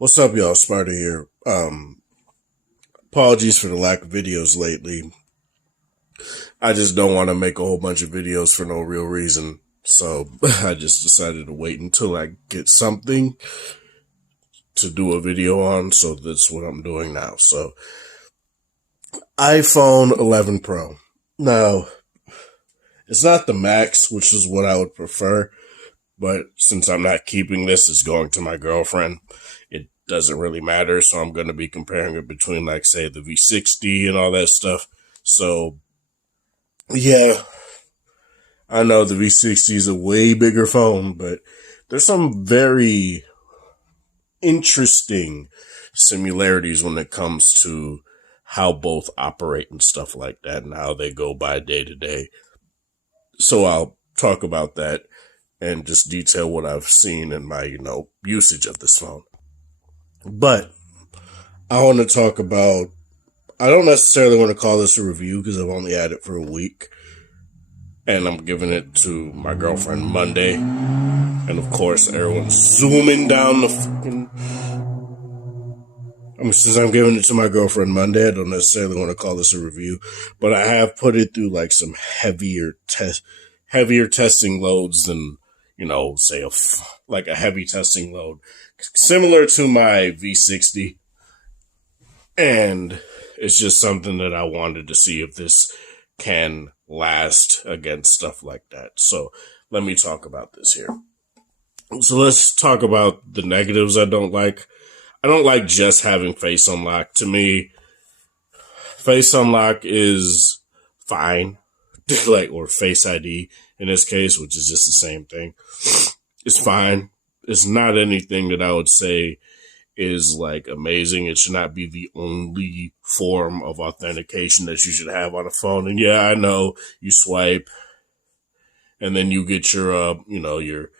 What's up, y'all? Smarter here. Apologies for the lack of videos lately. I just don't want to make a whole bunch of videos for no real reason. So I just decided to wait until I get something to do a video on. So that's what I'm doing now. So iPhone 11 Pro. Now, it's not the Max, which is what I would prefer. But since I'm not keeping this, it's going to my girlfriend. It doesn't really matter. So I'm going to be comparing it between, like, say, the V60 and all that stuff. So, yeah, I know the V60 is a way bigger phone, but there's some very interesting similarities when it comes to how both operate and stuff like that and how they go by day to day. So I'll talk about that and just detail what I've seen in my, usage of this phone. But I want to talk about, I don't necessarily want to call this a review because I've only had it for a week. And I'm giving it to my girlfriend Monday. And of course, everyone's zooming down the fucking. Since I'm giving it to my girlfriend Monday, I don't necessarily want to call this a review. But I have put it through like some heavier testing loads than, say like a heavy testing load. Similar to my V60. And it's just something that I wanted to see if this can last against stuff like that. So let me talk about this here. So let's talk about the negatives I don't like. I don't like just having face unlock. To me, face unlock is fine. Or face ID in this case, which is just the same thing. It's fine. It's not anything that I would say is like amazing. It should not be the only form of authentication that you should have on a phone. And yeah, I know you swipe and then you get your, your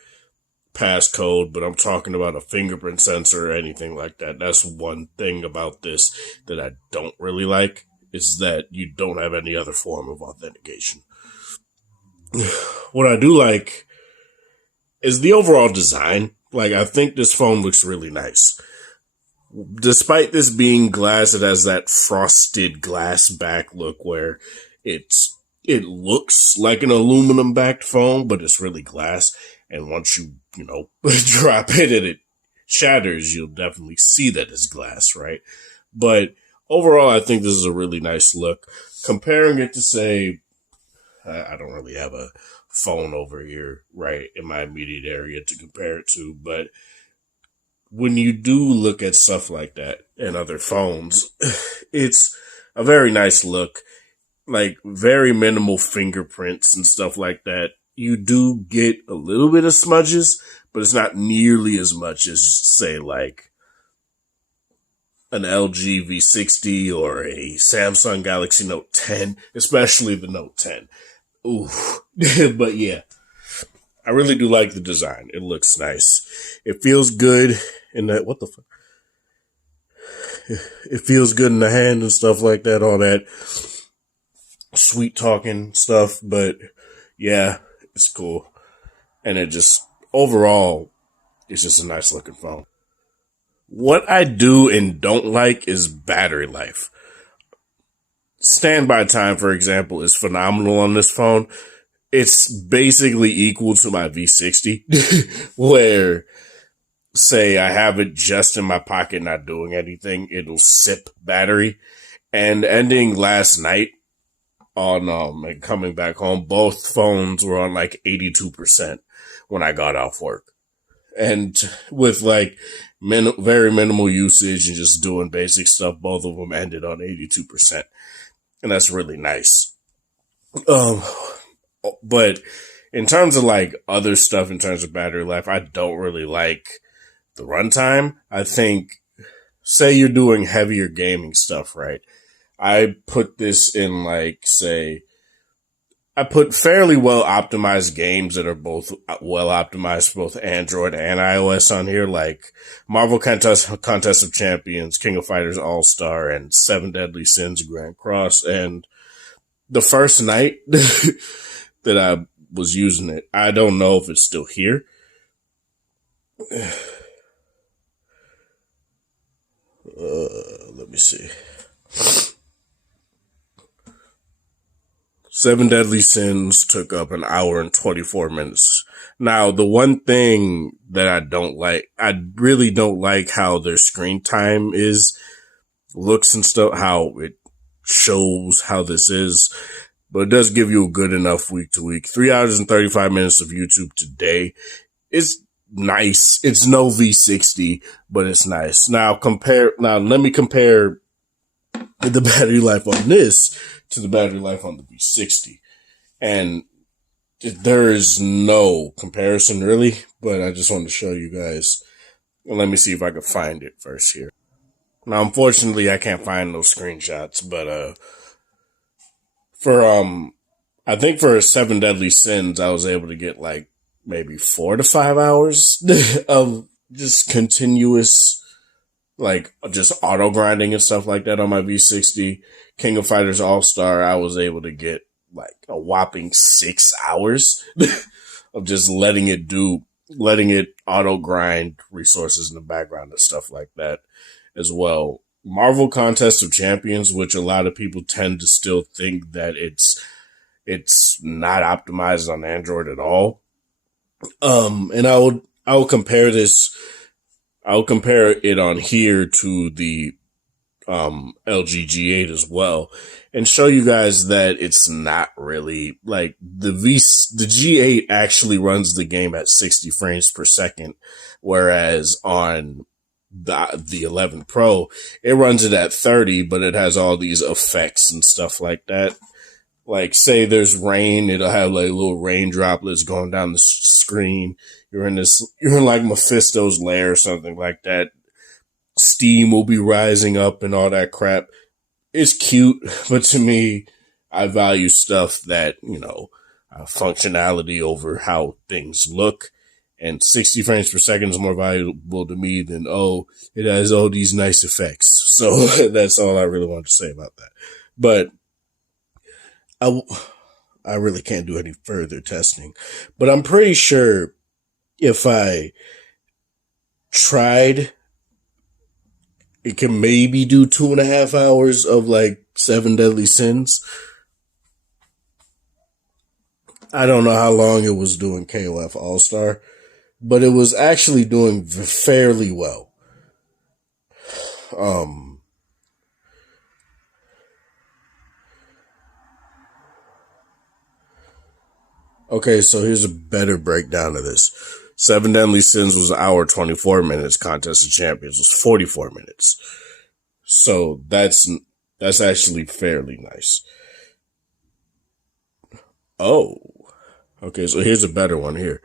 passcode, but I'm talking about a fingerprint sensor or anything like that. That's one thing about this that I don't really like, is that you don't have any other form of authentication. What I do like is the overall design. Like, I think this phone looks really nice. Despite this being glass, it has that frosted glass back look where it looks like an aluminum backed phone, but it's really glass. And once you, drop it and it shatters, you'll definitely see that it's glass, right? But overall, I think this is a really nice look. Comparing it to, say, I don't really have a phone over here, right, in my immediate area to compare it to, but when you do look at stuff like that in other phones, it's a very nice look, like very minimal fingerprints and stuff like that. You do get a little bit of smudges, but it's not nearly as much as, say, like an LG V60 or a Samsung Galaxy Note 10, especially the Note 10. Ooh, but yeah, I really do like the design. It looks nice. It feels good in that, what the fuck? It feels good in the hand and stuff like that, all that sweet talking stuff, but yeah, it's cool. And it just, overall, it's just a nice looking phone. What I do and don't like is battery life. Standby time, for example, is phenomenal on this phone. It's basically equal to my V60, where, say, I have it just in my pocket, not doing anything, it'll sip battery. And ending last night on, and coming back home, both phones were on like 82% when I got off work. And with like very minimal usage and just doing basic stuff, both of them ended on 82%. And that's really nice. But in terms of like other stuff, in terms of battery life, I don't really like the runtime. I think, say you're doing heavier gaming stuff, right? I put this in like, say, I put fairly well optimized games that are both well optimized for both Android and iOS on here, like Marvel Contest of Champions, King of Fighters All-Star, and Seven Deadly Sins Grand Cross. And the first night that I was using it, I don't know if it's still here. see. Seven Deadly Sins took up an hour and 24 minutes. Now, the one thing that I really don't like how their screen time looks and stuff, how it shows how this is, but it does give you a good enough week to week. 3 hours and 35 minutes of YouTube today. It's nice. It's no V60, but it's nice. Now let me compare the battery life on this to the battery life on the V60. And there is no comparison really, but I just wanted to show you guys. Well, let me see if I can find it first here. Now, unfortunately, I can't find those screenshots, but I think for Seven Deadly Sins, I was able to get like maybe 4 to 5 hours of just continuous, like just auto grinding and stuff like that on my V60. King of Fighters All-Star, I was able to get like a whopping 6 hours of just letting it auto grind resources in the background and stuff like that as well. Marvel Contest of Champions, which a lot of people tend to still think that it's not optimized on Android at all. And I will compare it on here to the LG G8 as well, and show you guys that it's not really like the G8 actually runs the game at 60 frames per second, whereas on the 11 Pro, it runs it at 30, but it has all these effects and stuff like that. Like, say there's rain, it'll have like little rain droplets going down the screen. You're in like Mephisto's lair or something like that. Steam will be rising up and all that crap. It's cute, but to me, I value stuff that, functionality over how things look. And 60 frames per second is more valuable to me than, it has all these nice effects. So that's all I really wanted to say about that. But I really can't do any further testing. But I'm pretty sure if I tried, it can maybe do 2.5 hours of like Seven Deadly Sins. I don't know how long it was doing KOF All-Star, but it was actually doing fairly well. Okay, so here's a better breakdown of this. Seven Deadly Sins was 1 hour 24 minutes. Contest of Champions was 44 minutes. So that's actually fairly nice. Oh, okay, so here's a better one here.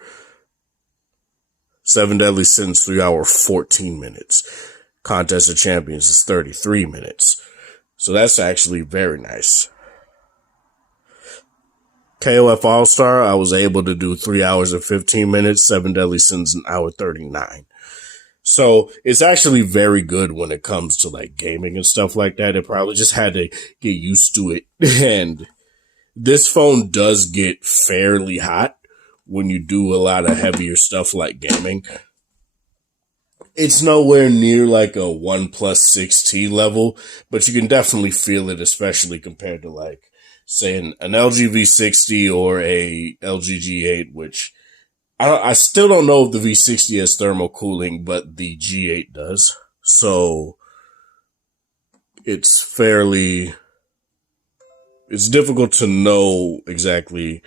Seven Deadly Sins, 3 hour 14 minutes. Contest of Champions is 33 minutes. So that's actually very nice. KOF All-Star, I was able to do 3 hours and 15 minutes. Seven Deadly Sins, 1 hour 39. So it's actually very good when it comes to like gaming and stuff like that. It probably just had to get used to it. And this phone does get fairly hot when you do a lot of heavier stuff like gaming. It's nowhere near like a OnePlus 6T level, but you can definitely feel it, especially compared to like, say, an LG V60 or a LG G8, which I still don't know if the V60 has thermal cooling, but the G8 does. So it's difficult to know exactly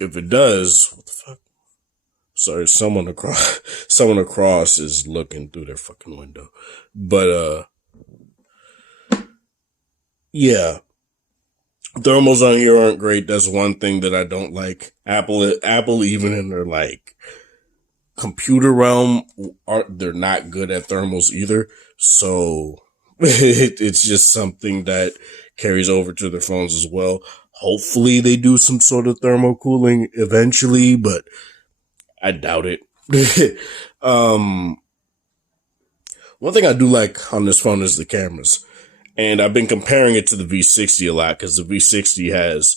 if it does. What the fuck? Sorry, someone across is looking through their fucking window. But yeah. Thermals on here aren't great. That's one thing that I don't like. Apple, even in their like computer realm, they're not good at thermals either. So it's just something that carries over to their phones as well. Hopefully they do some sort of thermal cooling eventually, but I doubt it. One thing I do like on this phone is the cameras. And I've been comparing it to the V60 a lot because the V60 has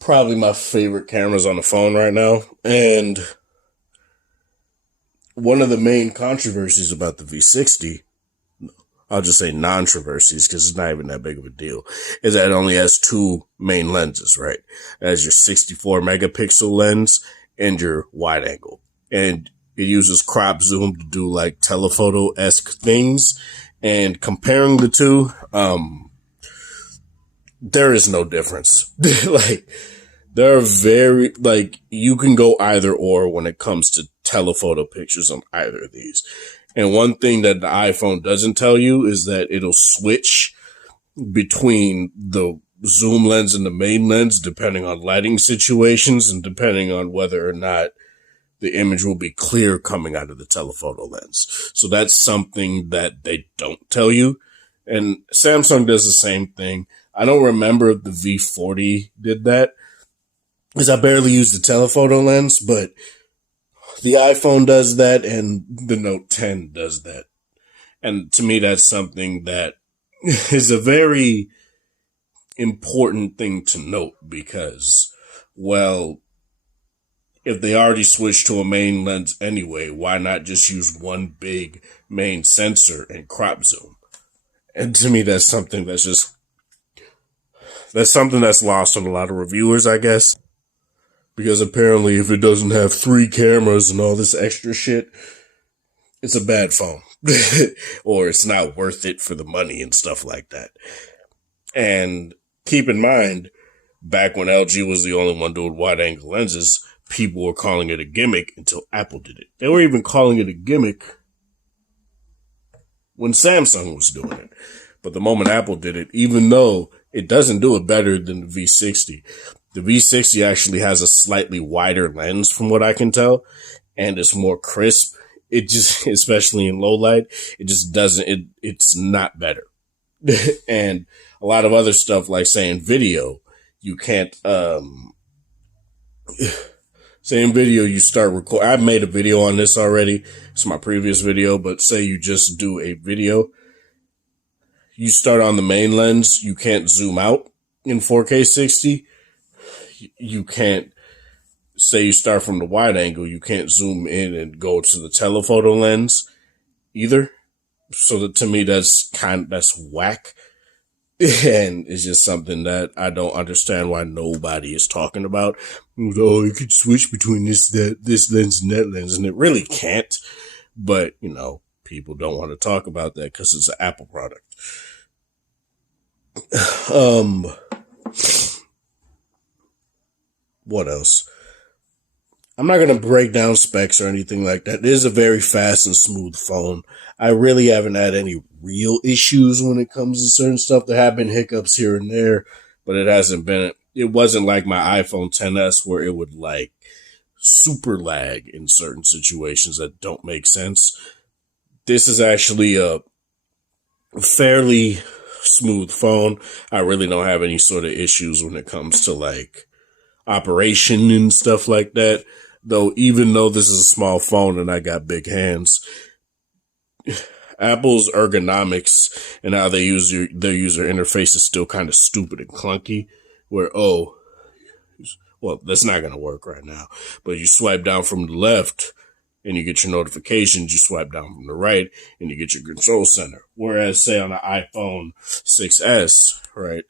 probably my favorite cameras on the phone right now. And one of the main controversies about the V60, I'll just say non-traversies because it's not even that big of a deal, is that it only has two main lenses, right? It has your 64 megapixel lens and your wide angle. And it uses crop zoom to do like telephoto-esque things. And comparing the two, there is no difference. Like, they're very, like, you can go either or when it comes to telephoto pictures on either of these. And one thing that the iPhone doesn't tell you is that it'll switch between the zoom lens and the main lens depending on lighting situations and depending on whether or not the image will be clear coming out of the telephoto lens. So that's something that they don't tell you. And Samsung does the same thing. I don't remember if the V40 did that, because I barely use the telephoto lens, but the iPhone does that and the Note 10 does that. And to me, that's something that is a very important thing to note because, well, if they already switched to a main lens anyway, why not just use one big main sensor and crop zoom? And to me, that's something that's lost on a lot of reviewers, I guess. Because apparently if it doesn't have 3 cameras and all this extra shit, it's a bad phone. Or it's not worth it for the money and stuff like that. And keep in mind, back when LG was the only one doing wide angle lenses, people were calling it a gimmick until Apple did it. They were even calling it a gimmick when Samsung was doing it. But the moment Apple did it, even though it doesn't do it better than the V60, the V60 actually has a slightly wider lens from what I can tell, and it's more crisp. It just, especially in low light, it just doesn't, it's not better. And a lot of other stuff like saying video, you can't, say in video, you start record. I've made a video on this already. It's my previous video, but say you just do a video. You start on the main lens. You can't zoom out in 4K 60. You can't say you start from the wide angle. You can't zoom in and go to the telephoto lens either. So that, to me, that's whack. And it's just something that I don't understand why nobody is talking about. Oh, you could switch between this lens and that lens, and it really can't. But, you know, people don't want to talk about that because it's an Apple product. What else? I'm not going to break down specs or anything like that. It is a very fast and smooth phone. I really haven't had any real issues when it comes to certain stuff. There have been hiccups here and there, but it wasn't like my iPhone XS where it would like super lag in certain situations that don't make sense. This is actually a fairly smooth phone. I really don't have any sort of issues when it comes to like operation and stuff like that. Though, even though this is a small phone and I got big hands, Apple's ergonomics and how they use their user interface is still kind of stupid and clunky. Where, well, that's not going to work right now. But you swipe down from the left and you get your notifications. You swipe down from the right and you get your control center. Whereas, say, on an iPhone 6S, right,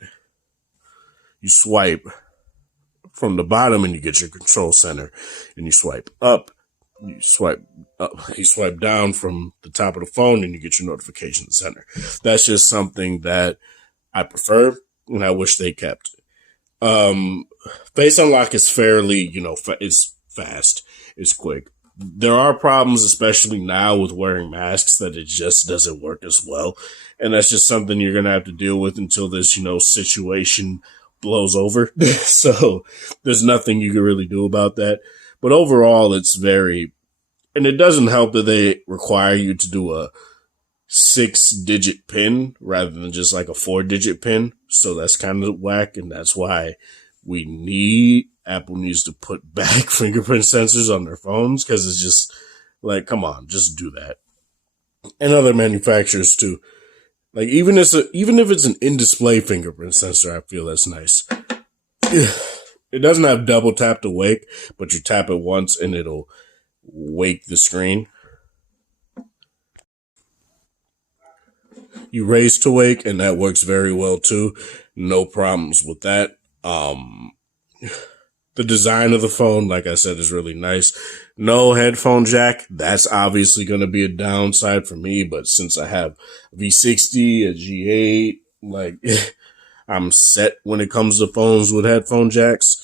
you swipe from the bottom and you get your control center, and you swipe down from the top of the phone and you get your notification center. That's just something that I prefer and I wish they kept. Face unlock is fairly, it's fast, it's quick. There are problems, especially now with wearing masks, that it just doesn't work as well. And that's just something you're going to have to deal with until this, situation blows over. So there's nothing you can really do about that. But overall, it's and it doesn't help that they require you to do a 6-digit PIN rather than just like a 4-digit PIN. So that's kind of whack. And that's why Apple needs to put back fingerprint sensors on their phones, because it's just like, come on, just do that. And other manufacturers too. Like, even if it's an in-display fingerprint sensor, I feel that's nice. It doesn't have double tap to wake, but you tap it once and it'll wake the screen. you raise to wake, and that works very well too. No problems with that. The design of the phone, like I said, is really nice. No headphone jack. That's obviously going to be a downside for me, but since I have a V60, a G8, like I'm set when it comes to phones with headphone jacks.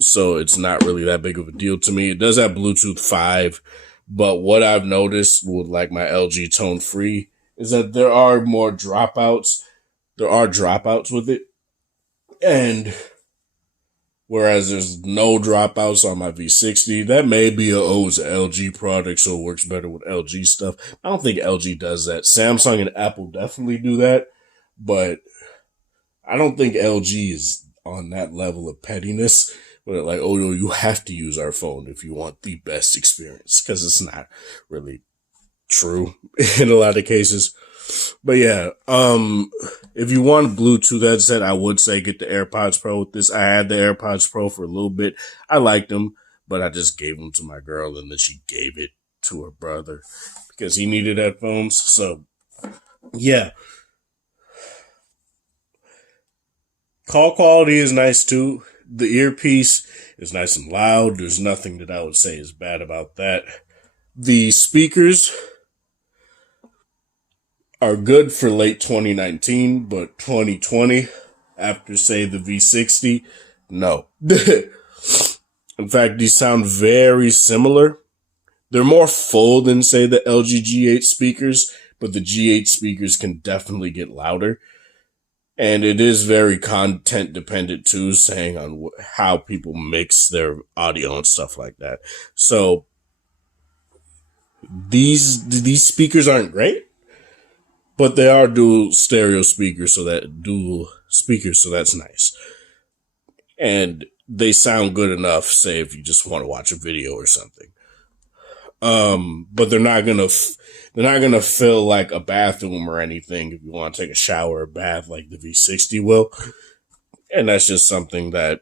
So it's not really that big of a deal to me. It does have Bluetooth 5, but what I've noticed with like my LG Tone Free is that there are more dropouts. There are dropouts with it. And whereas there's no dropouts on my V60, that may be a it's an LG product, so it works better with LG stuff. I don't think LG does that. Samsung and Apple definitely do that, but I don't think LG is on that level of pettiness where like, oh no, you have to use our phone if you want the best experience, because it's not really true in a lot of cases. But yeah, if you want a Bluetooth headset, I would say get the AirPods Pro with this. I had the AirPods Pro for a little bit. I liked them, but I just gave them to my girl, and then she gave it to her brother because he needed headphones. So yeah, call quality is nice too. The earpiece is nice and loud. There's nothing that I would say is bad about that. The speakers are good for late 2019, but 2020, after say the V60, no. In fact, these sound very similar. They're more full than say the LG G8 speakers, but the G8 speakers can definitely get louder. And it is very content dependent too, saying on how people mix their audio and stuff like that. So these speakers aren't great, but they are dual speakers, so that's nice. And they sound good enough, say, if you just want to watch a video or something. But they're not gonna feel like a bathroom or anything if you want to take a shower or bath like the V60 will. And that's just something that,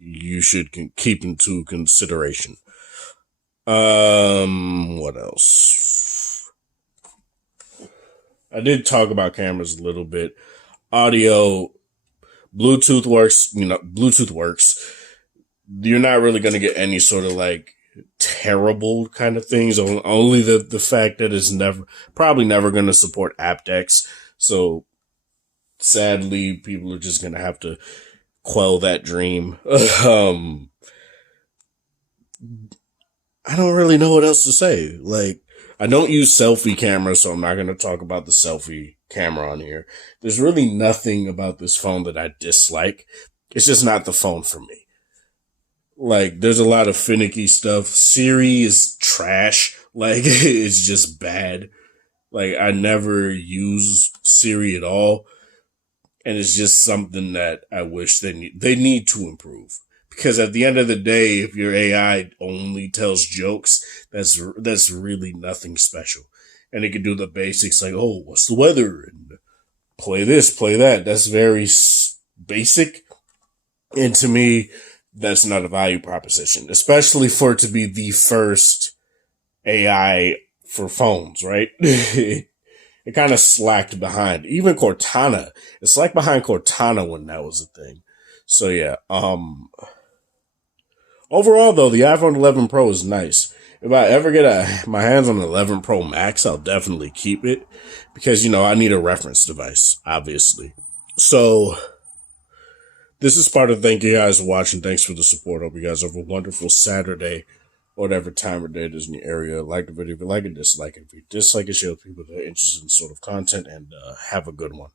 you should keep into consideration. What else? I did talk about cameras a little bit. Audio, Bluetooth works. Bluetooth works. You're not really going to get any sort of like terrible kind of things. Only the fact that it's probably never going to support aptX. So sadly, people are just going to have to quell that dream. I don't really know what else to say. Like, I don't use selfie cameras, so I'm not going to talk about the selfie camera on here. There's really nothing about this phone that I dislike. It's just not the phone for me. Like, there's a lot of finicky stuff. Siri is trash. Like, it's just bad. Like, I never use Siri at all. And it's just something that I wish they need to improve. Because at the end of the day, if your AI only tells jokes, that's really nothing special. And it can do the basics like, oh, what's the weather? And play this, play that. That's very basic. And to me, that's not a value proposition, especially for it to be the first AI for phones, right? It kind of slacked behind. Even Cortana. It slacked behind Cortana when that was a thing. So yeah, overall, though, the iPhone 11 Pro is nice. If I ever get my hands on the 11 Pro Max, I'll definitely keep it because, I need a reference device, obviously. So this is Sparta. Thank you guys for watching. Thanks for the support. Hope you guys have a wonderful Saturday, whatever time of day it is in your area. Like the video if you like it, dislike it. If you dislike it, share with people that are interested in sort of content, and have a good one.